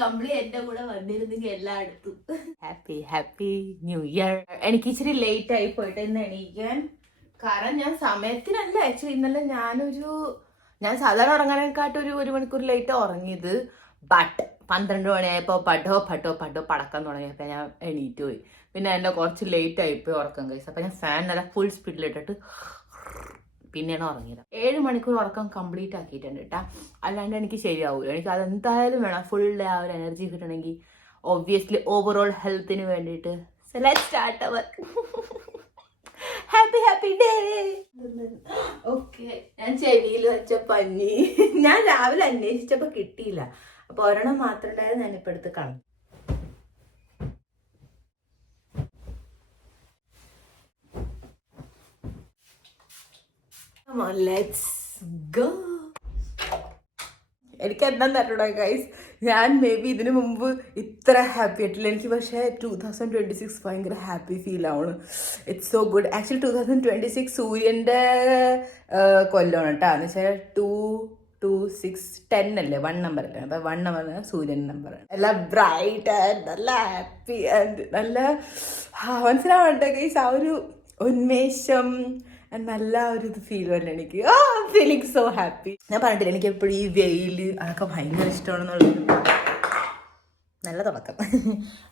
കമ്പിളി എന്റെ കൂടെ വന്നിരുന്നെങ്കിൽ എല്ലായിടത്തും. Happy happy new year. എനിക്ക് ഇച്ചിരി ലേറ്റ് ആയി പോയിട്ട് ഇന്ന് എണീക്കാൻ. കാരണം ഞാൻ സമയത്തിനല്ല ആക്ച്വലി ഇന്നലെ ഞാൻ സാധാരണ ഉറങ്ങാനേക്കാട്ട് ഒരു മണിക്കൂർ ലേറ്റ് ഉറങ്ങിയത്. ബട്ട് 12 മണിയായപ്പോ പടോ പടക്കാൻ തുടങ്ങിയപ്പോ ഞാൻ എണീറ്റ് പോയി. പിന്നെ എന്റെ കുറച്ച് ലേറ്റ് ആയിപ്പോയി ഉറക്കം കഴിച്ചു. അപ്പൊ ഞാൻ ഫാൻ നല്ല ഫുൾ സ്പീഡിലിട്ടിട്ട് പിന്നെയാണ് ഉറങ്ങിയത്. 7 മണിക്കൂർ ഉറക്കം കംപ്ലീറ്റ് ആക്കിയിട്ടുണ്ട് കേട്ടാ. അല്ലാണ്ട് എനിക്ക് ശരിയാവൂല. എനിക്ക് അതെന്തായാലും വേണം. ഫുൾ ഡേ ആ ഒരു എനർജി കിട്ടണമെങ്കിൽ ഒബ്വിയസ്ലി ഓവറോൾ ഹെൽത്തിന് വേണ്ടിയിട്ട്. So let's start our happy day. Okay, ഞാൻ ചെവിയിൽ വെച്ച പഞ്ഞി ഞാൻ രാവിലെ അന്വേഷിച്ചപ്പോ കിട്ടിയില്ല. അപ്പൊ ഒരെണ്ണം മാത്രം ഉണ്ടായത് ഞാനിപ്പോ എടുത്ത് കളഞ്ഞു. Let's go. എനിക്ക് എന്താന്ന് അറിഞ്ഞൂടാ ഗൈസ്, ഞാൻ മേ ബി ഇതിനു മുമ്പ് ഇത്ര ഹാപ്പി ആയിട്ടില്ല. എനിക്ക് പക്ഷേ 2026 ഭയങ്കര ഹാപ്പി ഫീൽ ആവണം. It's so good. ആക്ച്വലി 2026 സൂര്യൻ്റെ കൊല്ലമാണ് കേട്ടോ. എന്ന് വെച്ചാൽ 2, 2, 6, 10 അല്ലേ, 1 നമ്പർ അല്ലേ. അപ്പം 1 നമ്പർ സൂര്യൻ നമ്പറാണ്. നല്ല ബ്രൈറ്റ് ആൻഡ് നല്ല ഹാപ്പി ആൻഡ് നല്ല മനസ്സിലാവണ്ട ഗൈസ്. ആ ഒരു ഉന്മേഷം നല്ല ഒരു ഇത് ഫീൽ വരണം എനിക്ക്. Feeling so happy. ഞാൻ പറഞ്ഞിട്ടില്ല എനിക്ക് എപ്പോഴും ഈ വെയില് അതൊക്കെ ഭയങ്കര ഇഷ്ടമാണെന്നുള്ളത്. നല്ല തുടക്കം.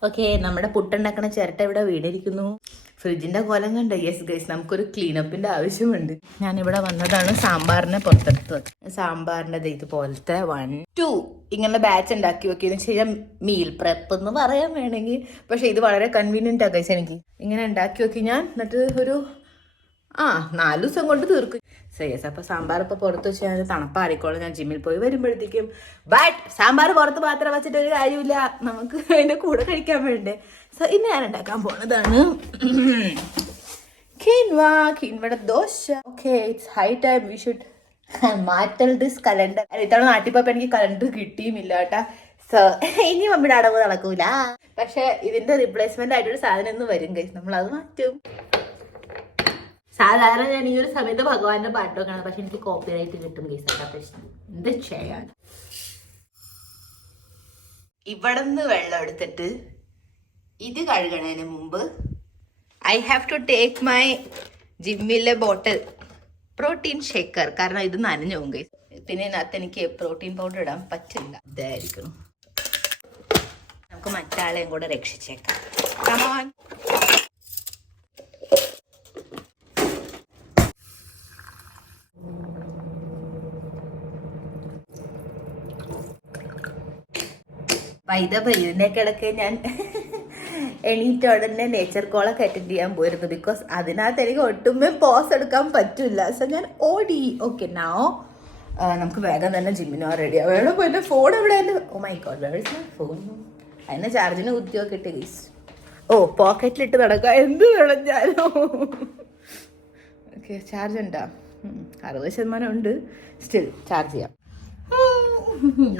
ഓക്കെ, നമ്മുടെ പുട്ടുണ്ടാക്കണ ചിരട്ട ഇവിടെ വീണിരിക്കുന്നു. ഫ്രിഡ്ജിന്റെ കോലം കണ്ട. യെസ് ഗൈസ്, നമുക്കൊരു ക്ലീനപ്പിന്റെ ആവശ്യമുണ്ട്. ഞാനിവിടെ വന്നതാണ് സാമ്പാറിനെ പുറത്തെടുത്ത് വെച്ചത്. സാമ്പാറിന്റെ ഇതുപോലത്തെ 1, 2 ഇങ്ങനെ ബാച്ച് ഉണ്ടാക്കി വെക്കിയെന്ന് വെച്ചാൽ മീൽ പ്രെപ്പ് എന്ന് പറയാൻ വേണമെങ്കിൽ. പക്ഷെ ഇത് വളരെ കൺവീനിയന്റ് ആ ഗൈസ്. എനിക്ക് ഇങ്ങനെ ഉണ്ടാക്കി വെക്കി ഞാൻ എന്നിട്ട് ഒരു 4 ദിവസം കൊണ്ട് തീർക്കും. യെസ്, അപ്പൊ സാമ്പാർ ഇപ്പൊ പുറത്ത് വെച്ച് ഞാൻ തണുപ്പാറിക്കോളും. ഞാൻ ജിമ്മിൽ പോയി വരുമ്പോഴത്തേക്കും. ബട്ട് സാമ്പാർ പുറത്ത് മാത്രം വെച്ചിട്ട് ഒരു കാര്യമില്ല, നമുക്ക് അതിന്റെ കൂടെ കഴിക്കാൻ വേണ്ടേ. സോ ഇന്ന് ഞാൻ ഉണ്ടാക്കാൻ പോണതാണ് കീൻവയുടെ dosa. Okay, it's high time we should മാറ്റൽ ദിസ് കലണ്ടർ. ഇത്തവണ നാട്ടിൽ പോയപ്പോ എനിക്ക് കലണ്ടർ കിട്ടിയുമില്ല കേട്ടാ. സോ ഇനി മമ്മിയുടെ അടവ് നടക്കൂല. പക്ഷെ ഇതിന്റെ റിപ്ലേസ്മെന്റ് ആയിട്ടൊരു സാധനം ഒന്ന് വരും ഗൈസ്, നമ്മൾ അത് മാറ്റും. സാധാരണ ഞാൻ ഈ ഒരു സമയത്ത് ഭഗവാന്റെ പാട്ടൊക്കെയാണ്, പക്ഷെ എനിക്ക് കോപ്പിറൈറ്റ് കിട്ടും ഗൈസ്. അതാ പ്രശ്നം. എന്ത് ചെയ്യാൻ. ഇവിടെ നിന്ന് വെള്ളം എടുത്തിട്ട് ഇത് കഴുകണതിന് മുമ്പ് I have to take my ജിമ്മിലെ ബോട്ടിൽ പ്രോട്ടീൻ ഷേക്കർ. കാരണം ഇത് നനഞ്ഞു പോകും ഗൈസ്. പിന്നെ ഇതിനകത്ത് എനിക്ക് പ്രോട്ടീൻ പൗഡർ ഇടാൻ പറ്റില്ല. ഇതായിരിക്കണം. നമുക്ക് മറ്റാളെയും കൂടെ രക്ഷിച്ചേക്കാം. Come on. ഇതിന്റെ കിടക്ക് ഞാൻ എണീറ്റ ഉടനെ നേച്ചർ കോളൊക്കെ അറ്റൻഡ് ചെയ്യാൻ പോയിരുന്നു. ബിക്കോസ് അതിനകത്ത് എനിക്ക് ഒട്ടുമേ പോസ് എടുക്കാൻ പറ്റില്ല. സോ ഞാൻ ഓടി. ഓക്കെ, നൗ നമുക്ക് വേഗം തന്നെ ജിമ്മിനോ റെഡിയാ. വേണം പിന്നെ ഫോൺ എവിടെ? Oh my god, where is my phone? അതിനെ ചാർജിന് കുത്തിയൊക്കെ ഇട്ട് ഗൈസ്. പോക്കറ്റിലിട്ട് നടക്കുക. എന്ത് വേണം ഞാനോ? ഓക്കെ, ചാർജ് ഉണ്ടോ? 60% ഉണ്ട്. സ്റ്റിൽ ചാർജ് ചെയ്യാം.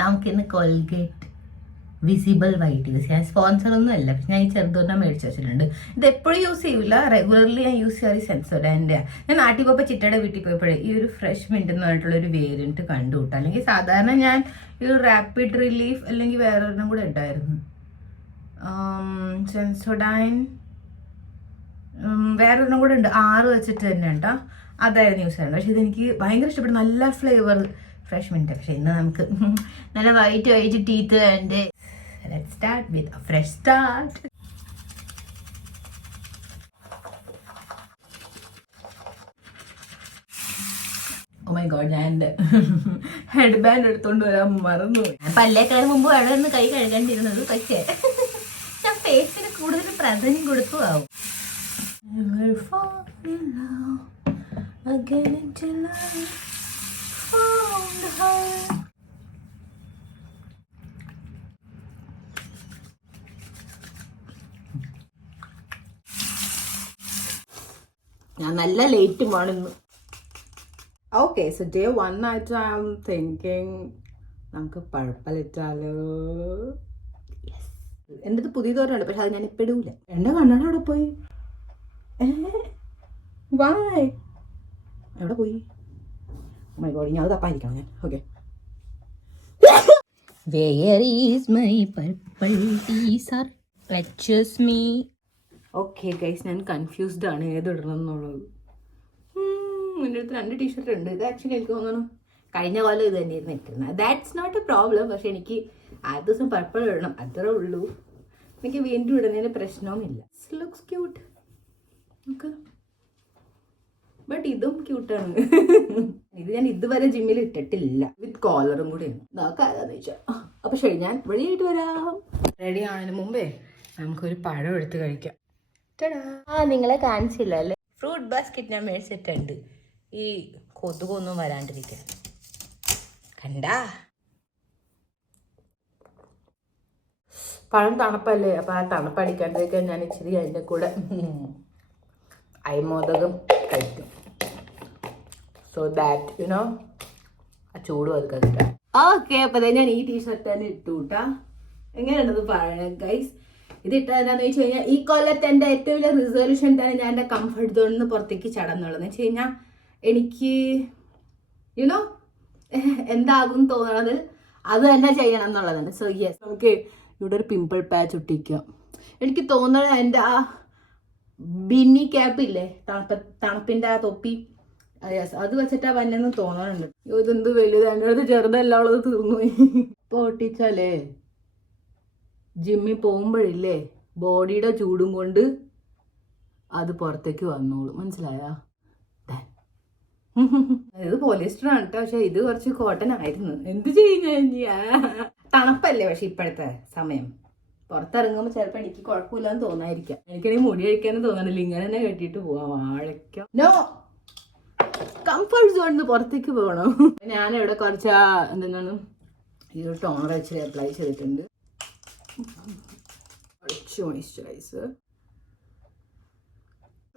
നമുക്കിന്ന് കോൾഗേറ്റ് വിസിബിൾ വൈറ്റ് യൂസ് ചെയ്യാൻ. സ്പോൺസർ ഒന്നും അല്ല, പക്ഷെ ഞാൻ ഈ ചെറുതൊരെണ്ണം മേടിച്ച് വെച്ചിട്ടുണ്ട്. ഇത് എപ്പോഴും യൂസ് ചെയ്യില്ല. റെഗുലർലി ഞാൻ യൂസ് ചെയ്യാറ് സെൻസോഡാൻ്റെ. ഞാൻ നാട്ടിൽ പോയപ്പോൾ ചിറ്റയുടെ വീട്ടിൽ പോയപ്പോഴേ ഈ ഒരു ഫ്രഷ് മിന്റ് എന്ന് പറഞ്ഞിട്ടുള്ളൊരു വേരിയൻറ്റ് കണ്ടുകൂട്ടാം. അല്ലെങ്കിൽ സാധാരണ ഞാൻ ഈ ഒരു റാപ്പിഡ് റിലീഫ് അല്ലെങ്കിൽ വേറൊരെണ്ണം കൂടെ ഉണ്ടായിരുന്നു, സെൻസോഡൈൻ. വേറൊരെണ്ണം കൂടെ ഉണ്ട്, 6 വെച്ചിട്ട് തന്നെ കേട്ടോ. അതായിരുന്നു യൂസ് ചെയ്യുന്നത്. പക്ഷെ ഇതെനിക്ക് ഭയങ്കര ഇഷ്ടപ്പെട്ടു. നല്ല ഫ്ലേവർ ഫ്രഷ് മിന്റ്. പക്ഷെ ഇന്ന് നമുക്ക് നല്ല വൈറ്റ് ടീത്ത് ഉണ്ട്. Let's start with a fresh start. Oh my god, ഞാൻ ഹെഡ് ബാൻഡ് എടുത്തോണ്ട് വരാൻ മറന്നു. ഞാൻ പല്ലേക്കാൾ മുമ്പ് അവിടെ നിന്ന് കൈ കഴുകേണ്ടിരുന്നത്. പക്ഷേ ഞാൻ ഫേസിന് കൂടുതൽ പ്രാധാന്യം കൊടുത്തു ആവും. ഞാൻ നല്ല ലേറ്റും ആണെന്ന്. ഓക്കെ, സോ ഡേ 1 ആയിട്ട് ഐ ആം തിങ്കിങ് നമുക്ക് പഴപ്പലിട്ടാലോ. എൻ്റെ ഇത് പുതിയ തോരനുണ്ട്, പക്ഷെ അത് ഞാൻ ഇപ്പം ഇടൂല. എൻ്റെ കണ്ണട അവിടെ പോയി. വായ് എവിടെ പോയി? മൈ ഗോഡ്, ഞാൻ അത് തപ്പായിരിക്കണം ഞാൻ. Okay Where is my purple t-shirt? Fetches me. Okay guys, ഞാൻ കൺഫ്യൂസ്ഡ് ആണ് ഏത് ഇടണം എന്നുള്ളത്. എൻ്റെ അടുത്ത് 2 ടീഷർട്ട് ഉണ്ട്. ഇത് ആക്ച്വലി എനിക്ക് തോന്നുന്നു കഴിഞ്ഞ കൊല്ലം ഇത് തന്നെയായിരുന്നു ഇട്ടിരുന്നത്. That's not a problem. പക്ഷെ എനിക്ക് ആ ദിവസം പർപ്പിൾ ഇടണം, അത്രേ ഉള്ളൂ. എനിക്ക് വീണ്ടും ഇടുന്നതിന് പ്രശ്നവുമില്ല. Looks cute. നമുക്ക് ബട്ട് ഇതും ക്യൂട്ടാണ്. ഇത് ഞാൻ ഇതുവരെ ജിമ്മിൽ ഇട്ടിട്ടില്ല. വിത്ത് കോളറും കൂടി നോക്കാതാന്ന് വെച്ചാൽ. അപ്പൊ ശരി, ഞാൻ വെളിയായിട്ട് വരാം. റെഡി ആണതിന് മുമ്പേ നമുക്കൊരു പഴം എടുത്ത് കഴിക്കാം. നിങ്ങളെ കാണിച്ചില്ല അല്ലേ? ഫ്രൂട്ട് ബാസ്ക്കറ്റ് ഞാൻ മേടിച്ചിട്ടുണ്ട്, ഈ കൊതുകൊന്നും വരാണ്ടിരിക്കാൻ. കണ്ടാ? പഴം തണുപ്പല്ലേ, അപ്പൊ ആ തണുപ്പടിക്കാണ്ടിരിക്കാൻ ഞാൻ ഇച്ചിരി അതിൻ്റെ കൂടെ അയമോദകം കഴിക്കും. സോ ദാറ്റ് യുനോ ആ ചൂടും അതൊക്കെ കിട്ടാം. ഓക്കെ, അപ്പൊ ഞാൻ ഈ ടീഷർട്ട് തന്നെ ഇട്ടു കൂട്ടാ. എങ്ങനെയുണ്ടത് പഴം ഗൈസ്? ഇത് ഇട്ടത് എന്താണെന്ന് വെച്ച് കഴിഞ്ഞാൽ ഈ കൊല്ലത്തെ എൻ്റെ ഏറ്റവും വലിയ റിസൊല്യൂഷൻ തന്നെ ഞാൻ എൻ്റെ കംഫർട്ട് സോണിൽ നിന്ന് പുറത്തേക്ക് ചടന്നുള്ളതെന്ന് വെച്ച് കഴിഞ്ഞാൽ എനിക്ക് യുനോ എന്താകും തോന്നണത് അത് തന്നെ ചെയ്യണം എന്നുള്ളതാണ്. സോ യെസ്, നമുക്ക് ഇവിടെ ഒരു പിമ്പിൾ പാച്ച് ഒട്ടിക്കാം. എനിക്ക് തോന്നണത് എൻ്റെ ആ ബിന്നി ക്യാപ്പ് ഇല്ലേ, തണുപ്പിൻ്റെ ആ തൊപ്പി, യെസ് അത് വെച്ചിട്ടാ വന്നെന്ന് തോന്നാനുണ്ട്. ഇതെന്ത് വലുത്, എൻ്റെ അടുത്ത് ചെറുതെല്ലാം ഉള്ളത് തീർന്നു. ഇപ്പൊ ഒട്ടിച്ചാലേ ജിമ്മിൽ പോകുമ്പോഴില്ലേ ബോഡിയുടെ ചൂടും കൊണ്ട് അത് പുറത്തേക്ക് വന്നോളൂ. മനസ്സിലായാ? ഇത് പോളിസ്റ്റർ ആണ് കേട്ടോ, പക്ഷെ ഇത് കുറച്ച് കോട്ടൺ ആയിരുന്നു. എന്ത് ചെയ്യുന്ന തണുപ്പല്ലേ, പക്ഷെ ഇപ്പോഴത്തെ സമയം പുറത്തിറങ്ങുമ്പോൾ ചിലപ്പോൾ എനിക്ക് കുഴപ്പമില്ലാന്ന് തോന്നാതിരിക്കാം. എനിക്കാണെങ്കിൽ മുടി കഴിക്കാനും തോന്നണില്ല, ഇങ്ങനെ തന്നെ കെട്ടിയിട്ട് പോവാം. വാഴയ്ക്കോ നോ, കംഫർട്ട് സോണിന്ന് പുറത്തേക്ക് പോകണം. ഞാൻ ഇവിടെ കുറച്ച് എന്താണ് ഈ ഒരു ടോണർ വെച്ച് അപ്ലൈ ചെയ്തിട്ടുണ്ട്. മോയ്സ്ചറൈസർ.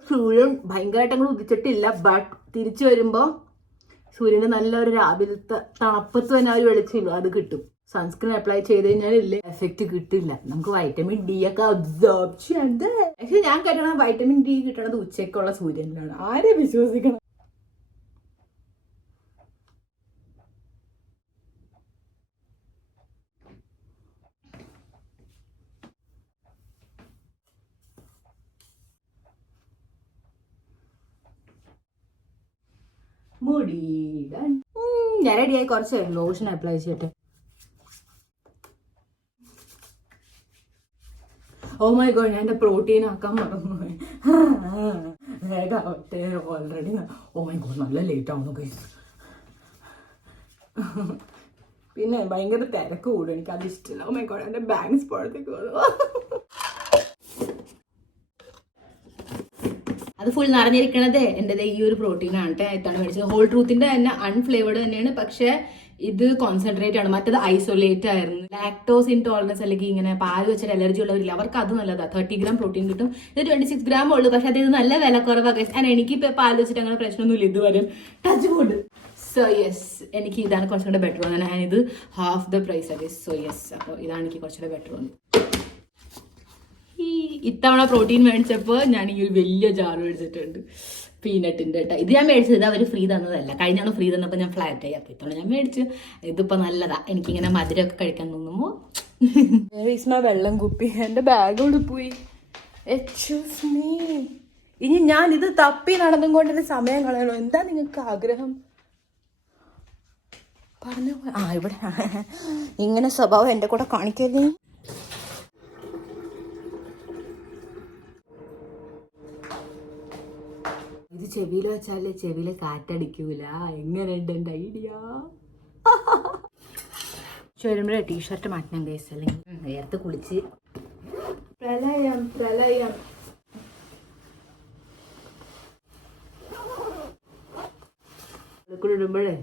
സൂര്യൻ ഭയങ്കരമായിട്ട് അങ്ങ് ഉദിച്ചിട്ടില്ല, ബട്ട് തിരിച്ചു വരുമ്പോൾ സൂര്യൻ്റെ നല്ലൊരു രാവിലത്തെ തണുപ്പത്ത് തന്നെ ആ ഒരു വെളിച്ചില്ല അത് കിട്ടും. സൺസ്ക്രീൻ അപ്ലൈ ചെയ്ത് കഴിഞ്ഞാൽ ഇല്ലേ എഫക്റ്റ് കിട്ടില്ല. നമുക്ക് വൈറ്റമിൻ ഡി ഒക്കെ അബ്സോർബ് ചെയ്യണ്ടേ. പക്ഷെ ഞാൻ കരുതണം വൈറ്റമിൻ ഡി കിട്ടണത് ഉച്ചയ്ക്കുള്ള സൂര്യനിലാണ്. ആരെ വിശ്വസിക്കണം? മുടി ഞാൻ റെഡിയായി. കുറച്ച് ലോഷൻ അപ്ലൈ ചെയ്തിട്ട്. ഓ മൈ ഗോഡ്, ഞാൻ എൻ്റെ പ്രോട്ടീൻ ആക്കാൻ മറന്നുപോയി. വേഗാവട്ടെ ഓൾറെഡി. ഓ മൈ ഗോഡ്, നല്ല ലേറ്റ് ആവുന്നു ഗൈസ്. പിന്നെ ഭയങ്കര തിരക്ക് കൂടും, എനിക്ക് അത് ഇഷ്ടമില്ല. ഓ മൈ ഗോഡ്, എൻ്റെ ബാങ്ക്സ് പുറത്തേക്ക് പോകുന്നു. അത് ഫുൾ നിറഞ്ഞിരിക്കണത് എൻ്റെ ഈ ഒരു പ്രോട്ടീനാണ് കേട്ടോ. ഇതാണ് മേടിച്ചത്. ഹോൾ ട്രൂത്തിൻ്റെ തന്നെ അൺഫ്ലേവേർഡ് തന്നെയാണ്, പക്ഷേ ഇത് കോൺസെൻട്രേറ്റ് ആണ്. മറ്റേത് ഐസൊലേറ്റ് ആയിരുന്നു. ലാക്ടോസ് ഇൻടോളറൻസ് അല്ലെങ്കിൽ ഇങ്ങനെ പാല് വെച്ചിട്ട് അലർജി ഉള്ളവരില്ല, അവർക്ക് അത് നല്ലതാണ്. 30 ഗ്രാം പ്രോട്ടീൻ കിട്ടും. ഇത് 26 ഗ്രാം ഉള്ളൂ, പക്ഷെ അത് ഇത് നല്ല വില കുറവാണ്. ഞാൻ എനിക്ക് പാല് വെച്ചിട്ട് അങ്ങനെ പ്രശ്നമൊന്നുമില്ല ഇതുവരെ. Touch wood. സോ യെസ്, എനിക്ക് ഇതാണ് കുറച്ചുകൂടെ ബെറ്റർ തോന്നുന്നത്. ഞാനിത് ഹാഫ് ദ പ്രൈസ് ആണ്. സോ യെസ്, അപ്പോൾ ഇതാണ് എനിക്ക് കുറച്ചുകൂടെ ബെറ്റർ തോന്നുന്നത്. ഈ ഇത്തവണ പ്രോട്ടീൻ മേടിച്ചപ്പോൾ ഞാൻ ഈ ഒരു വലിയ ജാർ മേടിച്ചിട്ടുണ്ട് പീനട്ടിൻ്റെ കേട്ടോ. ഇത് ഞാൻ മേടിച്ചത് അവർ ഫ്രീ തന്നതല്ല. കഴിഞ്ഞാണ് ഫ്രീ തന്നപ്പോൾ ഞാൻ ഫ്ലാറ്റ് ആയി. അപ്പോൾ ഇത്തവണ ഞാൻ മേടിച്ചു. ഇതിപ്പോൾ നല്ലതാ, എനിക്കിങ്ങനെ മധുരമൊക്കെ കഴിക്കാൻ തോന്നുമ്പോൾ. വെള്ളം കുപ്പി എൻ്റെ ബാഗോട് പോയി. എക്സ്ക്യൂസ് മീ, ഇനി ഞാൻ ഇത് തപ്പി നടന്നും കൊണ്ടൊരു സമയം കളയണോ? എന്താ നിങ്ങൾക്ക് ആഗ്രഹം? പറഞ്ഞു. ആ ഇവിടെ ഇങ്ങനെ സ്വഭാവം എൻ്റെ കൂടെ കാണിക്കല്ലേ. ഇത് ചെവിയിൽ വെച്ചാലേ ചെവിയിൽ കാറ്റടിക്കൂല. എങ്ങനെയുണ്ട് എൻ്റെ ഐഡിയ? വരുമ്പോഴേ ടീഷർട്ട് മാറ്റണം കേസ്, അല്ലെങ്കിൽ നേരത്തെ കുളിച്ച് പ്രളയം പ്രളയം. കൂടെ ഇടുമ്പോഴേ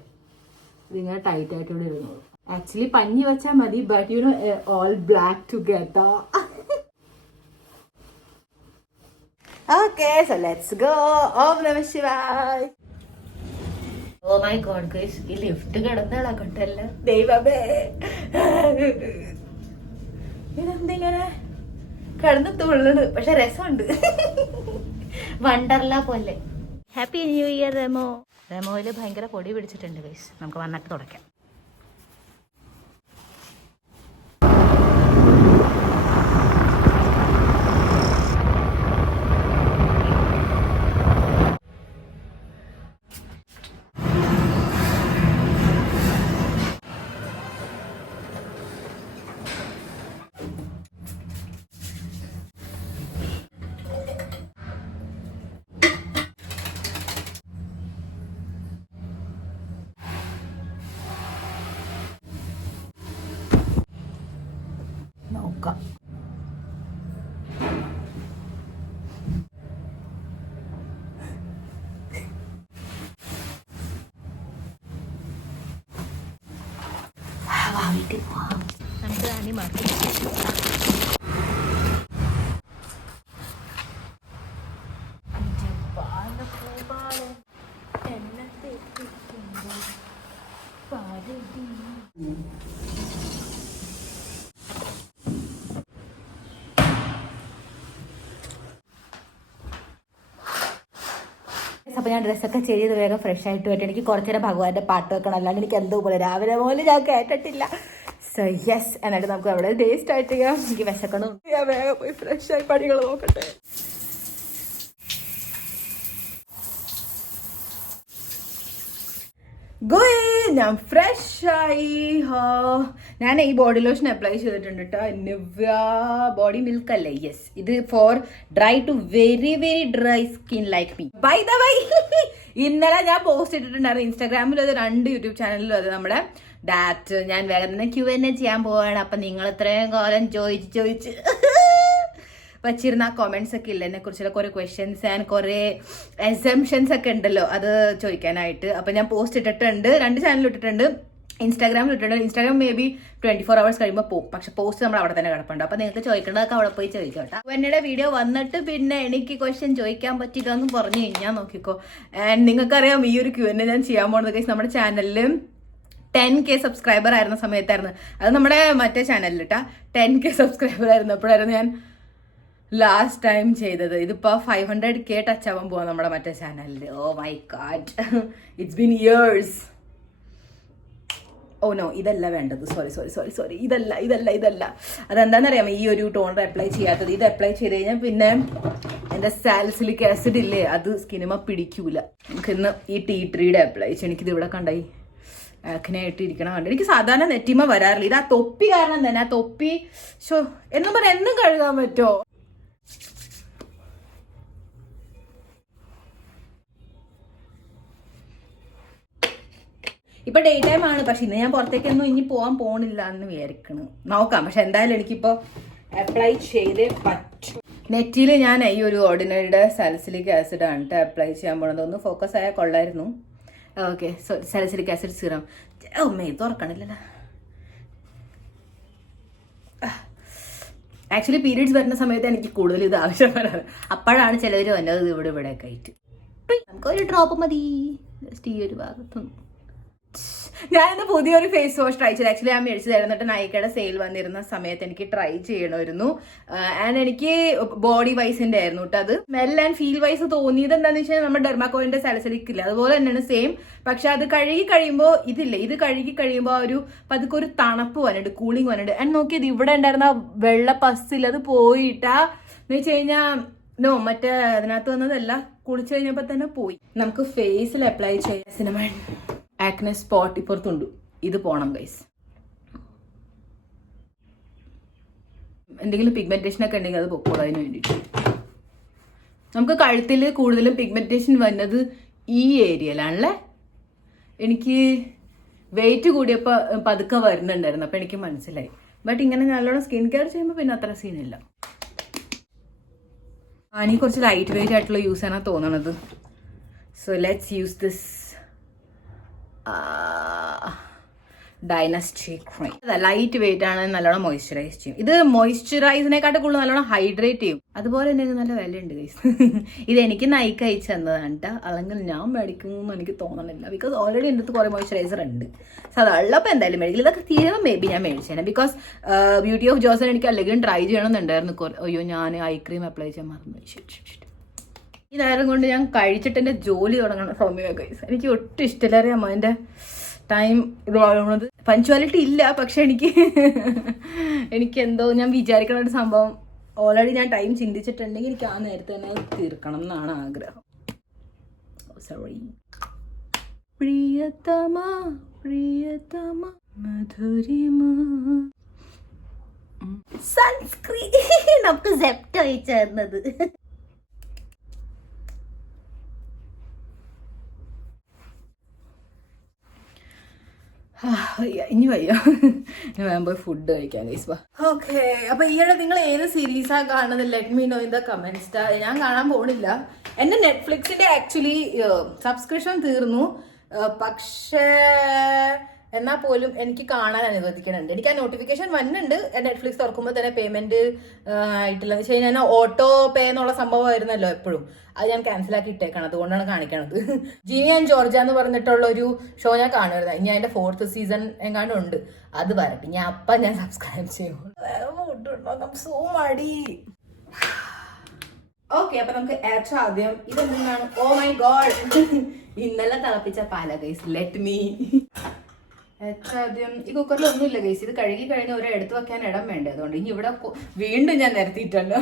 ഇതിങ്ങനെ ടൈറ്റ് ആയിട്ട് ഇവിടെ ഇരുന്നു. ആക്ച്വലി പഞ്ഞി വെച്ചാൽ മതി, but you know all black together. Okay, so let's go. Om Namah Shivaya. Oh my God, guys, ഈ ലിഫ്റ്റ് കിടന്നിളക്കട്ടല്ലേ ദൈവമേ. ഇതെന്തിങ്ങനെ കിടന്ന് തുള്ളണ്, പക്ഷെ രസമുണ്ട്. വണ്ടർല പോലെ. Happy new year Remo. റെമോയില് ഭയങ്കര പൊടി പിടിച്ചിട്ടുണ്ട് ഗൈസ്. നമുക്ക് വന്നിട്ട് തുടയ്ക്കാം. വീട്ടിൽ പോവാം. നമുക്ക് റാണി മാർക്കറ്റ് അപ്പോൾ ഞാൻ ഡ്രസ്സൊക്കെ ചെയ്ത് വേഗം ഫ്രഷ് ആയിട്ട് വരട്ടെ. എനിക്ക് കുറച്ചേരം ഭഗവാന്റെ പാട്ട് വെക്കണം, അല്ലാണ്ട് എനിക്ക് എന്തോ പോലെ രാവിലെ പോലും ഞാൻ കേട്ടിട്ടില്ല. സോ യെസ്, എന്നിട്ട് നമുക്ക് അവിടെ ഡേ സ്റ്റാർട്ട് ചെയ്യാം. എനിക്ക് വിശക്കണം, ഞാൻ വേഗം പോയി ഫ്രഷ് ആയി പണികൾ നോക്കട്ടെ. ഞാൻ ഫ്രഷ് ആയി. ഞാൻ ഈ ബോഡി ലോഷൻ അപ്ലൈ ചെയ്തിട്ടുണ്ട് കേട്ടോ. നിവ്യ ബോഡി മിൽക്ക് അല്ലേ? യെസ്, ഇത് for dry to very very dry skin like me. By the way, ഇന്നലെ ഞാൻ പോസ്റ്റ് ഇട്ടിട്ടുണ്ടായിരുന്നു ഇൻസ്റ്റാഗ്രാമിലും അത് 2 യൂട്യൂബ് ചാനലിലും. അത് നമ്മുടെ ഡാറ്റ് ഞാൻ വേഗം തന്നെ Q&A ചെയ്യാൻ പോവാണ്. അപ്പം നിങ്ങൾ ഇത്രയും കാലം ചോദിച്ച് വച്ചിരുന്ന കമൻസ് ഒക്കെ ഇല്ല, എന്നെ കുറിച്ചുള്ള കുറെ ക്വസ്റ്റ്യൻസ് ആൻഡ് കുറെ അസംഷൻസ് ഒക്കെ ഉണ്ടല്ലോ, അത് ചോദിക്കാനായിട്ട്. അപ്പം ഞാൻ പോസ്റ്റ് ഇട്ടിട്ടുണ്ട്, 2 ചാനലിൽ ഇട്ടിട്ടുണ്ട്, ഇൻസ്റ്റാഗ്രാമിൽ ഇട്ടിട്ടുണ്ട്. ഇൻസ്റ്റാഗ്രാം മേ ബി 24 hours കഴിയുമ്പോൾ പോകും, പക്ഷെ പോസ്റ്റ് നമ്മൾ അവിടെ തന്നെ കിടപ്പുണ്ട്. അപ്പം നിങ്ങൾക്ക് ചോദിക്കേണ്ടതൊക്കെ അവിടെ പോയി ചോദിക്കാം കേട്ടോ. എന്നയുടെ വീഡിയോ വന്നിട്ട് പിന്നെ എനിക്ക് ക്വസ്റ്റ്യൻ ചോദിക്കാൻ പറ്റില്ല എന്ന് പറഞ്ഞു കഴിഞ്ഞാൽ നോക്കിക്കോ. ആൻഡ് നിങ്ങൾക്കറിയാം ഈ ഒരു Q&A ഞാൻ ചെയ്യാൻ പോകുന്നത് ഗൈസ് നമ്മുടെ ചാനലിൽ 10K സബ്സ്ക്രൈബർ ആയിരുന്ന സമയത്തായിരുന്നു. അത് നമ്മുടെ മറ്റേ ചാനലിൽ ഇട്ടാ 10K സബ്സ്ക്രൈബർ ആയിരുന്നപ്പോഴായിരുന്നു ഞാൻ ലാസ്റ്റ് ടൈം ചെയ്തത്. ഇതിപ്പോൾ 500K ടച്ച് ആവാൻ പോവാം നമ്മുടെ മറ്റേ ചാനലിൽ. Oh my god, it's been years. Oh no, ഇതല്ല വേണ്ടത്, സോറി, ഇതല്ല. അതെന്താണെന്നറിയാം ഈ ഒരു ടോണർ അപ്ലൈ ചെയ്യാത്തത്. ഇത് അപ്ലൈ ചെയ്ത് കഴിഞ്ഞാൽ പിന്നെ എൻ്റെ സാലിസിലിക് ആസിഡ് ഇല്ലേ, അത് സ്കിനുമ പിടിക്കൂല. നമുക്കിന്ന് ഈ ടീ ട്രീയുടെ അപ്ലൈ ചെയ്യും. എനിക്കിത് ഇവിടെ കണ്ടായി ആക്കിനായിട്ട് ഇരിക്കണം കണ്ട്. എനിക്ക് സാധാരണ നെറ്റിമ വരാറില്ല, ഇത് ആ തൊപ്പി കാരണം തന്നെ. ആ തൊപ്പി എന്നും പറഞ്ഞാൽ എന്നും കഴുകാൻ പറ്റുമോ? ഇപ്പൊ ഡേ ടൈം ആണ്, പക്ഷെ ഇന്ന് ഞാൻ പുറത്തേക്കൊന്നും ഇനി പോകാൻ പോണില്ല എന്ന് വിചാരിക്കണം. നോക്കാം, പക്ഷെ എന്തായാലും എനിക്കിപ്പോ അപ്ലൈ ചെയ്തേ പറ്റും. നെറ്റിയിൽ ഞാൻ ഈ ഒരു ഓർഡിനറിയുടെ സാലിസിലിക് ആസിഡ് ആണ് അപ്ലൈ ചെയ്യാൻ പോണത്. ഒന്ന് ഫോക്കസ് ആയാൽ കൊള്ളായിരുന്നു. Okay, salicylic acid serum. മെയ് തുറക്കണില്ലല്ലോ. ആക്ച്വലി പീരീഡ്സ് വരുന്ന സമയത്ത് എനിക്ക് കൂടുതൽ ഇത് ആവശ്യം വരാറ്. അപ്പോഴാണ് ചിലവർ വന്നത് ഇവിടെ ഒക്കെ ആയിട്ട്. നമുക്കൊരു ഡ്രോപ്പ് മതി ജസ്റ്റ് ഈ ഒരു ഭാഗത്തൊന്നും. ഞാനിന്ന് പുതിയൊരു ഫേസ് വാഷ് ട്രൈ ചെയ്ത്. ആക്ച്വലി ഞാൻ മേടിച്ചതായിരുന്നു കേട്ടോ. നൈക്കയുടെ സെയിൽ വന്നിരുന്ന സമയത്ത് എനിക്ക് ട്രൈ ചെയ്യണമായിരുന്നു. ആൻഡ് എനിക്ക് ബോഡി വൈസിന്റെ ആയിരുന്നു കേട്ടോ അത്. സ്മെൽ ആൻഡ് ഫീൽ വൈസ് തോന്നിയത് എന്താണെന്ന് വെച്ചാൽ നമ്മുടെ ഡെർമാക്കോയിന്റെ സാലിസിലിക് ഇല്ല, അതുപോലെ തന്നെയാണ് സെയിം. പക്ഷെ അത് കഴുകി കഴിയുമ്പോൾ ഇതില്ലേ, ഇത് കഴുകി കഴിയുമ്പോൾ ഒരു പതുക്കെ ഒരു തണുപ്പ് വന്നിട്ട്, കൂളിംഗ് വന്നിട്ട്. ആൻഡ് നോക്കിയത് ഇവിടെ ഉണ്ടായിരുന്ന വെള്ള പസ്സിൽ അത് പോയിട്ടാ എന്ന് വെച്ച് കഴിഞ്ഞാൽ മറ്റേ അതിനകത്ത് വന്നതല്ല, കുളിച്ചു കഴിഞ്ഞപ്പോൾ തന്നെ പോയി. നമുക്ക് ഫേസിൽ അപ്ലൈ ചെയ്യാം സിനമൺ ആക്നെ സ്പോട്ട് ഇപ്പുറത്തുണ്ട്, ഇത് പോണം ഗൈസ്. എന്തെങ്കിലും പിഗ്മെന്റേഷൻ ഒക്കെ ഉണ്ടെങ്കിൽ അത് പൊക്കോളൂ. അതിന് വേണ്ടിയിട്ട് നമുക്ക് കഴുത്തിൽ കൂടുതലും പിഗ്മെന്റേഷൻ വന്നത് ഈ ഏരിയയിലാണല്ലേ. എനിക്ക് വെയിറ്റ് കൂടിയപ്പോൾ പതുക്കെ വരുന്നുണ്ടായിരുന്നു, അപ്പം എനിക്ക് മനസ്സിലായി. ബട്ട് ഇങ്ങനെ നല്ലോണം സ്കിൻ കെയർ ചെയ്യുമ്പോൾ പിന്നെ അത്ര സീനില്ല. എനിക്ക് കുറച്ച് ലൈറ്റ് വെയിറ്റ് ആയിട്ടുള്ള യൂസ് ആണ് തോന്നണത്. So let's use this dynasty cream. Light weight ആണ്, നല്ലോണം മോയ്സ്ചറൈസ് ചെയ്യും. ഇത് മോയ്സ്ചറൈസിനെക്കാട്ടും കൂടുതൽ നല്ലോണം ഹൈഡ്രേറ്റ് ചെയ്യും. അതുപോലെ തന്നെ ഇത് നല്ല വിലയുണ്ട് ഗൈസ്. ഇത് എനിക്ക് നൈക്ക് അയച്ചു തന്നതാണ് കേട്ടോ, അല്ലെങ്കിൽ ഞാൻ മേടിക്കുമെന്ന് എനിക്ക് തോന്നണില്ല. ബിക്കോസ് ഓൾറെഡി എൻ്റെ അടുത്ത് കുറേ മോയ്സ്ചറൈസർ ഉണ്ട്. സോ അതുള്ളപ്പോൾ എന്തായാലും മേടിക്കില്ല. ഇതൊക്കെ തീരുമ്പോൾ മേ ബി ഞാൻ മേടിച്ചേനെ. ബിക്കോസ് ബ്യൂട്ടി ഓഫ് ജോസൻ എനിക്ക് അല്ലെങ്കിൽ ട്രൈ ചെയ്യണമെന്നുണ്ടായിരുന്നു. അയ്യോ, ഞാൻ ഐ ക്രീം അപ്ലൈ ചെയ്യാൻ മറന്നു. ഈ നേരം കൊണ്ട് ഞാൻ കഴിച്ചിട്ട് എൻ്റെ ജോലി തുടങ്ങണം സമയം ഗൈസ്. എനിക്ക് ഒട്ടും ഇഷ്ടമില്ല. അറിയാമോ എൻ്റെ ടൈം ഇത് വളർന്നത്. പഞ്ച്വാലിറ്റി ഇല്ല, പക്ഷെ എനിക്ക് എന്തോ ഞാൻ വിചാരിക്കണ ഒരു സംഭവം ഓൾറെഡി ഞാൻ ടൈം ചിന്തിച്ചിട്ടുണ്ടെങ്കിൽ എനിക്ക് ആ നേരത്തെ തന്നെ തീർക്കണം എന്നാണ് ആഗ്രഹം. സോറി. പ്രിയതമ പ്രിയതമ മധുരിമ സൺസ്ക്രീൻ നമുക്ക് സെപ്റ്റ് അയച്ചു തന്നത്. ഇനി വയ്യ, ഇനി വേഗം പോയി ഫുഡ് കഴിക്കാൻ ഗൈസ്. ഓക്കെ, അപ്പൊ ഈയിടെ നിങ്ങൾ ഏത് സീരീസാ കാണുന്നത്? Let me know in the comments. ഞാൻ കാണാൻ പോണില്ല. എന്റെ നെറ്റ്ഫ്ലിക്സിന്റെ ആക്ച്വലി സബ്സ്ക്രിപ്ഷൻ തീർന്നു. പക്ഷേ എന്നാൽ പോലും എനിക്ക് കാണാൻ അനുവദിക്കുന്നുണ്ട്. എനിക്ക് ആ നോട്ടിഫിക്കേഷൻ വരുന്നുണ്ട് നെറ്റ്ഫ്ലിക്സ് തുറക്കുമ്പോൾ തന്നെ പേയ്മെന്റ് ആയിട്ടില്ല എന്ന് വെച്ച് കഴിഞ്ഞാൽ ഓട്ടോ പേ എന്നുള്ള സംഭവമായിരുന്നല്ലോ എപ്പോഴും. അത് ഞാൻ ക്യാൻസൽ ആക്കി ഇട്ടേക്കാണ്, അതുകൊണ്ടാണ് കാണിക്കണത്. ജിനി ആൻഡ് ജോർജ എന്ന് പറഞ്ഞിട്ടുള്ള ഒരു ഷോ ഞാൻ കാണുന്നത്. ഇനി അതിന്റെ 4th സീസൺ എങ്ങാണ്ടും ഉണ്ട്. അത് വരട്ടെ, ഞാൻ സബ്സ്ക്രൈബ് ചെയ്യും. സോ മടി. ഓക്കെ, അപ്പൊ നമുക്ക് ഏറ്റവും ആദ്യം ഇതെന്താണ്? ഓ മൈ ഗോഡ്, ഇന്നലെ തിളപ്പിച്ച പാല ഗൈസ്. ലെറ്റ് മീ ഏറ്റവും ആദ്യം ഈ കുക്കറിൽ ഒന്നുമില്ല ഗൈസ്. ഇത് കഴുകി കഴിഞ്ഞ് ഒരു എടുത്തു വെക്കാൻ ഇടം വേണ്ടേ, അതുകൊണ്ട് ഇനി ഇവിടെ വീണ്ടും ഞാൻ നിരത്തിയിട്ടുണ്ട്.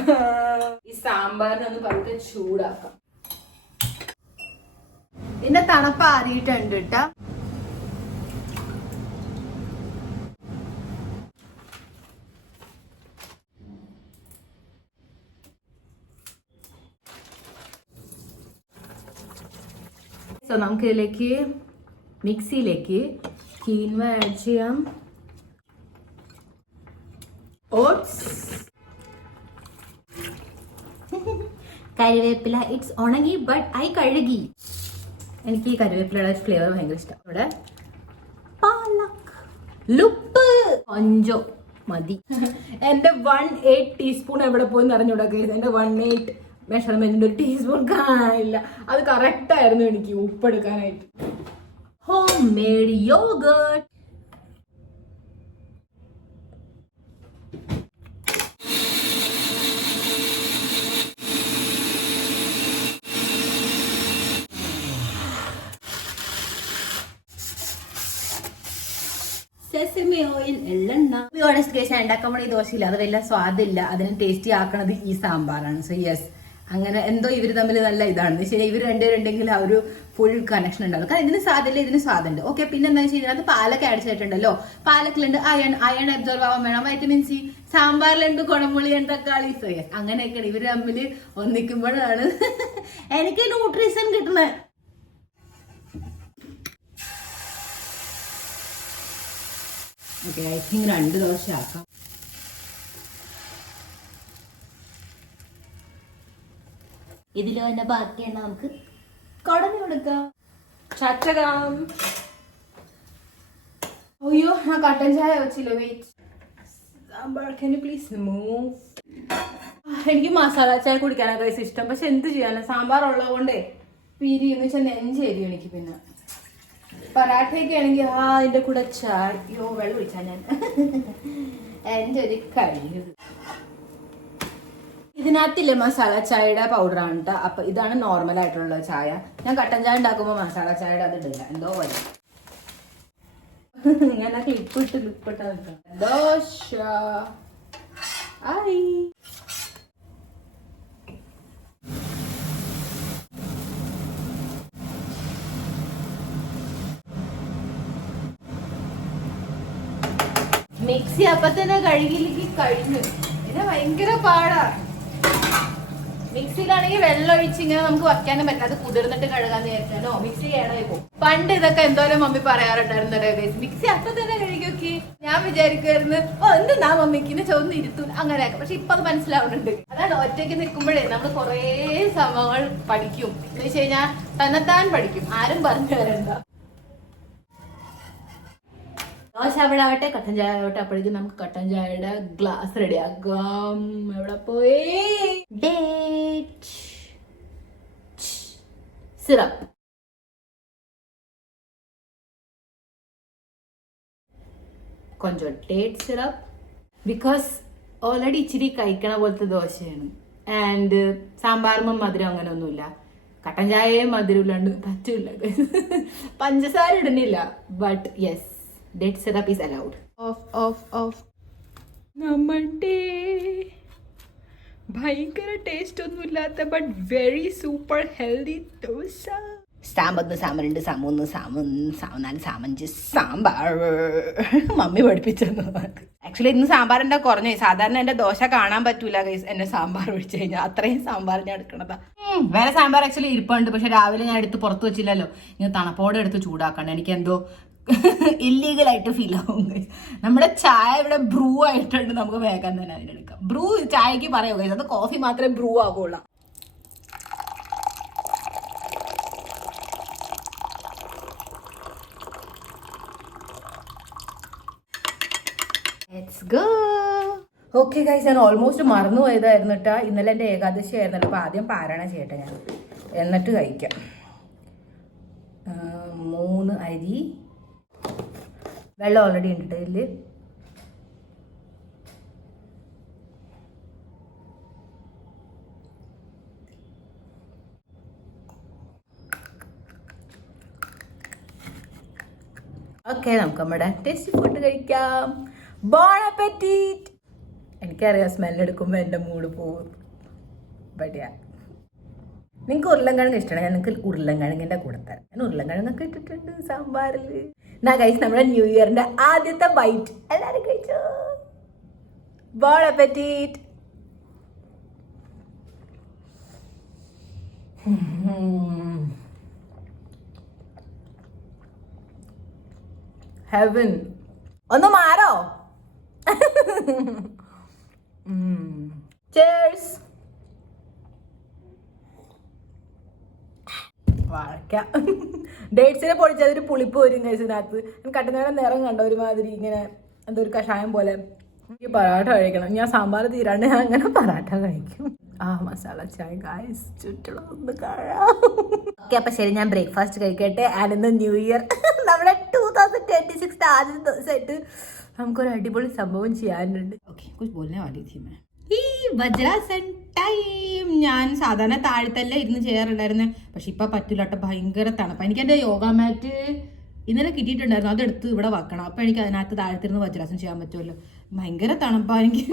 ഈ സാമ്പാറിനൊന്ന് പതുക്കെ ചൂടാക്കാം. ഇതിന്റെ തണുപ്പ് ആറിയിട്ടുണ്ട് കേട്ടാ. സോ നമുക്ക് ഇതിലേക്ക് മിക്സിയിലേക്ക് കീൻവ ആഡ് ചെയ്യാം, ഓട്സ്, കറിവേപ്പില. ഇറ്റ്സ് ഉണങ്ങി ബട്ട് ഐ കഴുകി. എനിക്ക് ഈ കറിവേപ്പിലയുടെ ഫ്ലേവർ ഭയങ്കര ഇഷ്ടം. ഇവിടെ പാലക്, ലുപ്പ് കൊഞ്ചോ മതി. എന്റെ 1/8 ടീസ്പൂൺ എവിടെ പോയി നിറഞ്ഞൂടാ ഗൈസ്. എന്റെ 1/8 മെഷർമെന്റിന്റെ ഒരു ടീസ്പൂൺ കാണില്ല. അത് കറക്റ്റ് ആയിരുന്നു എനിക്ക് ഉപ്പെടുക്കാനായിട്ട്. Homemade yogurt. Sesame oil, എള്ളെണ്ണ. ഓണസ്റ്റ് കേസ് ഞാൻ ഉണ്ടാക്കാൻ വേണ്ടി ദോശയില്ല, അത് വലിയ സ്വാദില്ല. അതിന് ടേസ്റ്റി ആക്കണത് ഈ സാമ്പാറാണ്. സോ യെസ്, അങ്ങനെ എന്തോ ഇവർ തമ്മിൽ നല്ല ഇതാണ്. ശരി, ഇവർ രണ്ടുപേരുണ്ടെങ്കിൽ ആ ഒരു ഫുൾ കണക്ഷൻ ഉണ്ടാവും. കാരണം ഇതിന് സ്വാദില്ല, ഇതിന് സ്വാദുണ്ട്. ഓക്കെ, പിന്നെ എന്താ വെച്ച് കഴിഞ്ഞാൽ അത് പാലൊക്കെ ആഡ് ചെയ്തിട്ടുണ്ടല്ലോ. പാലക്കിലുണ്ട് അയൺ അബ്സോർവ് ആവാൻ വേണം, വൈറ്റമിൻ സി. സാമ്പാറിലുണ്ട് കുടംപുളിയുണ്ട്, തക്കാളി. സോ യെസ്, അങ്ങനെയൊക്കെയാണ് ഇവർ തമ്മിൽ ഒന്നിക്കുമ്പോഴാണ് എനിക്ക് ന്യൂട്രീഷൻ കിട്ടുന്നത്. ഓക്കെ, ഐ തിങ്ക് 2 ദോശ ആക്കാം. ഇതിലോ തന്നെ ബാക്കിയാണ് നമുക്ക് കടഞ്ഞു കൊടുക്കാം. ചച്ചകം. അയ്യോ, ഞാൻ കട്ടൻ ചായ വെച്ചില്ല. Wait, sambar can you please move? എനിക്ക് മസാല ചായ കുടിക്കാനൊക്കെ ഇഷ്ടം. പക്ഷെ എന്ത് ചെയ്യാനാ, സാമ്പാർ ഉള്ളത് കൊണ്ടേ പിരി എന്ന് വെച്ചാൽ നെഞ്ചേരി എനിക്ക്. പിന്നെ പരാഠയൊക്കെ ആണെങ്കിൽ അതിന്റെ കൂടെ ചായ. അയ്യോ, വെള്ളം ഒഴിച്ചാ ഞാൻ. എന്റെ ഒരു കഴിവ്. ഇതിനകത്തില്ലേ മസാല ചായയുടെ പൗഡറാണ് കേട്ടോ. അപ്പൊ ഇതാണ് നോർമൽ ആയിട്ടുള്ള ചായ. ഞാൻ കട്ടൻ ചായ ഉണ്ടാക്കുമ്പോ മസാല ചായയുടെ അത് ഇടില്ല, എന്തോ പോലെ. ഞാൻ ആ ക്ലിപ്പിട്ട് ദോശ ആയി. മിക്സി അപ്പൊ തന്നെ കഴുകിയിലേക്ക് കഴിഞ്ഞു. പിന്നെ ഭയങ്കര പാടാ. മിക്സിയിലാണെങ്കിൽ വെള്ളം ഒഴിച്ച് ഇങ്ങനെ നമുക്ക് വയ്ക്കാനും പറ്റില്ല. അത് കുതിർന്നിട്ട് കഴുകാൻ വിചാരിച്ചാലോ മിക്സി കേടായി പോകും. പണ്ട് ഇതൊക്കെ എന്തോരം മമ്മി പറയാറുണ്ടായിരുന്നല്ലേ, മിക്സി അപ്പൊ തന്നെ കഴുകിയൊക്കെ. ഞാൻ വിചാരിക്കുമായിരുന്നു എന്തെന്നാ മമ്മിക്കിനെ ചോദിന്ന് ഇരുത്തൂല അങ്ങനെയൊക്കെ. പക്ഷെ ഇപ്പൊ അത് മനസ്സിലാവുന്നുണ്ട്. അതാണ് ഒറ്റയ്ക്ക് നിൽക്കുമ്പോഴേ നമ്മൾ കുറേ സംഭവങ്ങൾ പഠിക്കും. എന്ന് വെച്ച് കഴിഞ്ഞാൽ തന്നെത്താൻ പഠിക്കും, ആരും പറഞ്ഞു തരണ്ട. ദോശ അവിടെ ആവട്ടെ, കട്ടൻ ചായ ആവട്ടെ. അപ്പോഴേക്കും നമുക്ക് കട്ടൻ ചായയുടെ ഗ്ലാസ് റെഡിയാക്കാം. എവിടെ പോയി? Date syrup. കൊഞ്ചം ഡേറ്റ് സിറപ്പ്. ബിക്കോസ് ഓൾറെഡി ഇച്ചിരി കഴിക്കണ പോലത്തെ ദോശയാണ്. ആൻഡ് സാമ്പാറും മധുരം അങ്ങനെ ഒന്നുമില്ല. കട്ടൻ ചായയും മധുരമില്ലാണ്ട് പറ്റില്ല. പഞ്ചസാര ഇടുന്നില്ല. But yes, date syrup is allowed. Off. നമ്മുടെ ഭയങ്കര ടേസ്റ്റ് ഒന്നും ഇല്ലാത്ത but very super healthy dosa. സാമ്പൊന്ന് സാമനുണ്ട്, സാമൂന്ന് സാമനാല് സാമഞ്ച് സാമ്പാർ. മമ്മി പഠിപ്പിച്ചെന്നു. ആക്ച്വലി ഇന്ന് സാമ്പാറിന്റെ കുറഞ്ഞു. സാധാരണ എന്റെ ദോശ കാണാൻ പറ്റൂല ഗൈസ്, എന്നെ സാമ്പാർ ഒഴിച്ചു കഴിഞ്ഞാൽ. അത്രയും സാമ്പാർ ഞാൻ എടുക്കണതാ. വേറെ സാമ്പാർ ആക്ച്വലി ഇരിപ്പുണ്ട്, പക്ഷെ രാവിലെ ഞാൻ എടുത്ത് പുറത്ത് വെച്ചില്ലല്ലോ. ഇങ്ങനെ തണുപ്പോടെ എടുത്ത് ചൂടാക്കണ്ട. എനിക്ക് എന്തോ ഇല്ലീഗലായിട്ട് ഫീൽ ആവും. നമ്മുടെ ചായ ഇവിടെ ബ്രൂ ആയിട്ടുണ്ട്, നമുക്ക് വേഗം തന്നെ അതിനെടുക്കാം. ബ്രൂ ചായക്ക് പറയുക, അത് കോഫി മാത്രമേ ബ്രൂ ആകുള്ളൂ. ഗോ. ഓക്കെ ഗൈസ്, ഞാൻ ഓൾമോസ്റ്റ് മറന്നു പോയതായിരുന്നു കേട്ടോ. ഇന്നലെ എൻ്റെ ഏകാദശി ആയിരുന്നല്ലോ. അപ്പോൾ ആദ്യം പാരായണം ചെയ്യട്ടെ ഞാൻ, എന്നിട്ട് കഴിക്കാം. 3 അരി വെള്ളം ഓൾറെഡി ഉണ്ട് ഇതിൽ. ഓക്കെ, നമുക്ക് നമ്മുടെ ടേസ്റ്റി ഫുഡ് കഴിക്കാം. ബോൺ അപ്പറ്റീറ്റ്. എനിക്കറിയാം സ്മെല്ലെടുക്കുമ്പോൾ എൻ്റെ മൂഡ് പോകും. ബട്ട് നിങ്ങൾക്ക് ഉരുളൻകിഴങ്ങ് ഇഷ്ടമാണ്, ഞാൻ നിങ്ങൾക്ക് ഉരുളൻകിഴങ്ങിൻ്റെ കൂടെ തരാം. ഞാൻ ഉരുളൻകിഴങ്ങൊക്കെ ഇട്ടിട്ടുണ്ട് സാമ്പാറിൽ. എന്നാ ഗൈസ്, നമ്മുടെ ന്യൂ ഇയറിൻ്റെ ആദ്യത്തെ ബൈറ്റ് എല്ലാവരും കഴിച്ചോ. ബോൺ അപ്പറ്റീറ്റ്. ഹെവൻ. ഒന്ന് മാറോ. ചേഴ്സ്. വാഴക്ക ഡേറ്റ്സിനെ പൊടിച്ചതൊരു പുളിപ്പ് വരും കഴിച്ചതിനകത്ത്. കട്ടുന്നേരം നിറം കണ്ടോ ഒരുമാതിരി, ഇങ്ങനെ എന്തോ ഒരു കഷായം പോലെ. എനിക്ക് പറാട്ട കഴിക്കണം. ഞാൻ സാമ്പാർ തീരാണ്ട് ഞാൻ അങ്ങനെ പറാട്ട കഴിക്കും. മസാല ചായ ഗായ്സ്, ചുറ്റുള്ള ഒന്ന് കാണാം. ഓക്കെ, അപ്പം ശരി, ഞാൻ ബ്രേക്ക്ഫാസ്റ്റ് കഴിക്കട്ടെ. ആൻഡ് ഇന്ന് ന്യൂ ഇയർ നമ്മുടെ 2026 ആദ്യ ദിവസമായിട്ട് നമുക്കൊരു അടിപൊളി സംഭവം ചെയ്യാനുണ്ട്. ഓക്കെ, കുछ बोलने वाली थी मैं. ഈ വജ്രാസൻ ടൈം. ഞാൻ സാധാരണ താഴത്തല്ലേ ഇരുന്ന് ചെയ്യാറുണ്ടായിരുന്നത്, പക്ഷെ ഇപ്പം പറ്റില്ല കേട്ടോ, ഭയങ്കര തണുപ്പാണ്. എനിക്ക് എൻ്റെ യോഗ മാറ്റ് ഇന്നലെ കിട്ടിയിട്ടുണ്ടായിരുന്നു, അതെടുത്ത് ഇവിടെ വെക്കണം. അപ്പം എനിക്ക് അതിനകത്ത് താഴത്തിരുന്ന് വജ്രാസൻ ചെയ്യാൻ പറ്റുമല്ലോ. ഭയങ്കര തണുപ്പാണ് എനിക്ക്,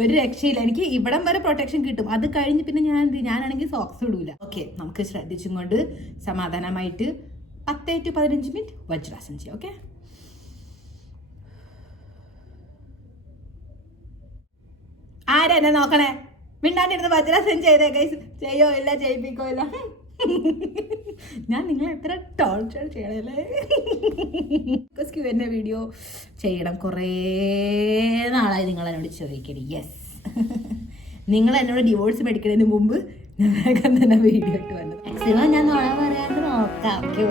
ഒരു രക്ഷയില്ല. എനിക്ക് ഇവിടം വരെ പ്രൊട്ടക്ഷൻ കിട്ടും, അത് കഴിഞ്ഞ് പിന്നെ ഞാനാണെങ്കിൽ സോക്സ് ഇടൂല. ഓക്കെ, നമുക്ക് ശ്രദ്ധിച്ചും കൊണ്ട് സമാധാനമായിട്ട് 10 to 15 മിനിറ്റ് വജ്രാസൻ ചെയ്യാം. ഓക്കെ, ആരാ എന്നെ നോക്കണേ? മിണ്ടാണ്ടിരുന്ന് വജ്രാസൻ ചെയ്തേ ഗൈസ്. ചെയ്യോ ഇല്ല, ചെയ്യിപ്പിക്കോ ഇല്ല. ഞാൻ നിങ്ങളെ എത്ര ടോർച്ചർ ചെയ്യണല്ലേ. എന്നെ വീഡിയോ ചെയ്യണം, കുറേ നാളായി നിങ്ങൾ എന്നോട് ചോദിക്കണേ. യെസ്, നിങ്ങൾ എന്നോട് ഡിവോഴ്സ് മേടിക്കുന്നതിന് മുമ്പ് ഞാൻ വേഗം തന്നെ വീഡിയോ ഇട്ട് വന്നു. മാക്സിമം ഞാൻ നോക്കാൻ പറയാണ്ട് നോക്കാം. ഓക്കെ,